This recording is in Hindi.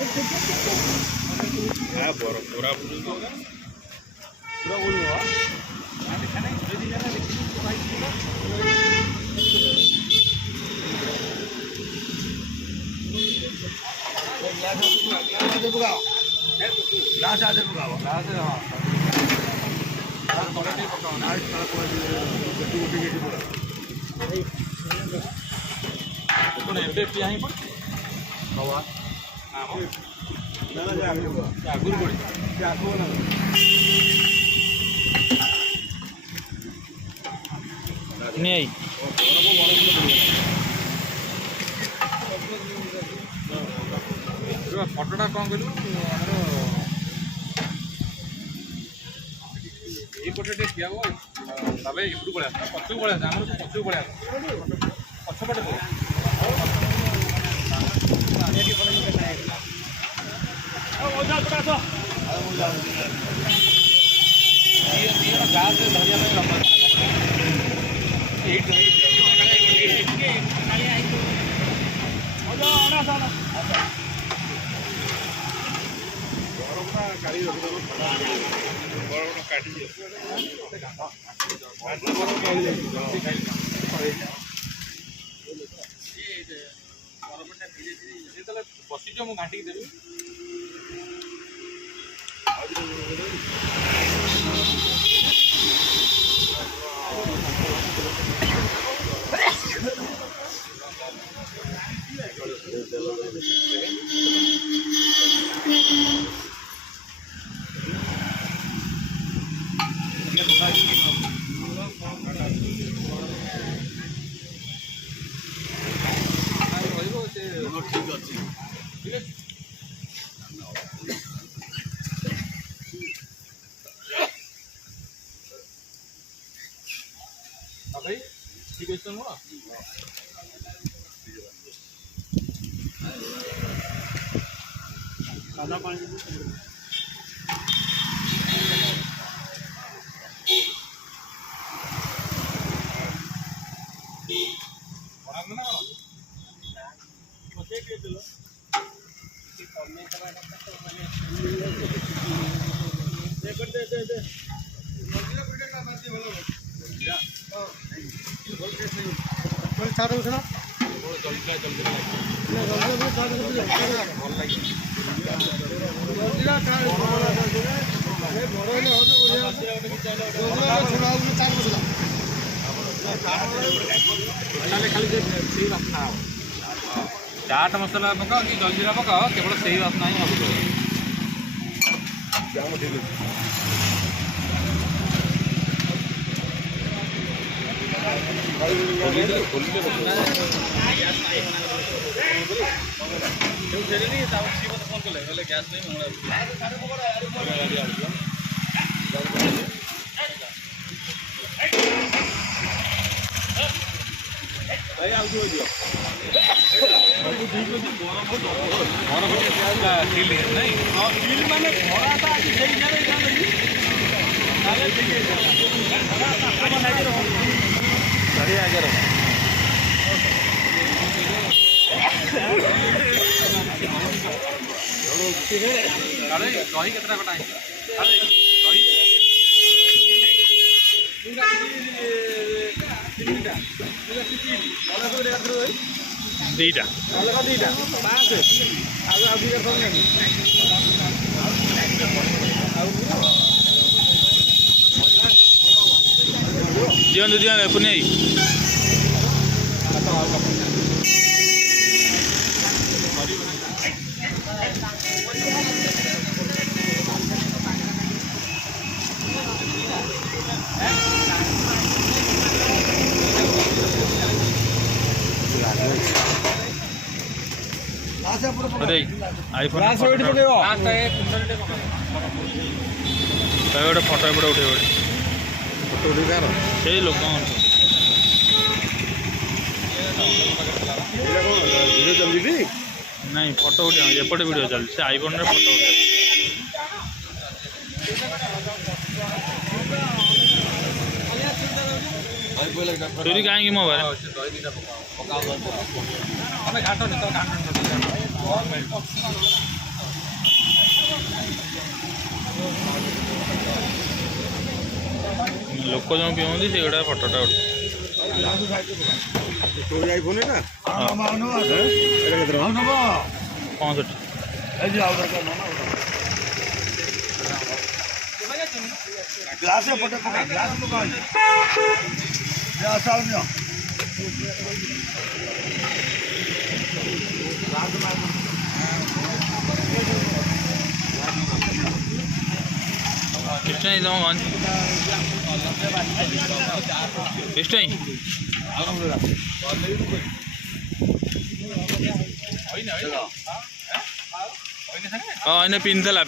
पूरा नहीं फटोटा कौन कहलु ये ठिया हो तबे इपटू पड़ा पचू पड़ा पचू पड़ा पछपटे बसी जो घाटी देवी ठीक अच्छे भाई ठीक है ना खाना पानी चाट मसला पका कि जलजीरा पका केवल से ही वासना ही फोन कले गैस दही केतना कटा दीटा दियन दियन पुणे अरे आईफोन गोटे फटो एपटे उठे फोटो उठे से लोक नहीं फोटो उठे एपटे वीडियो चलती से आईफोन रे फोटो उठे चोरी कहीं मोबाइल घाट लोक जो पिउंदी से गुड़ा फटोटा उठे आईफोन है ना ग्लास है पटे पका ग्लास पका ग्लास आओ ना ಎಷ್ಟು हाँ पिन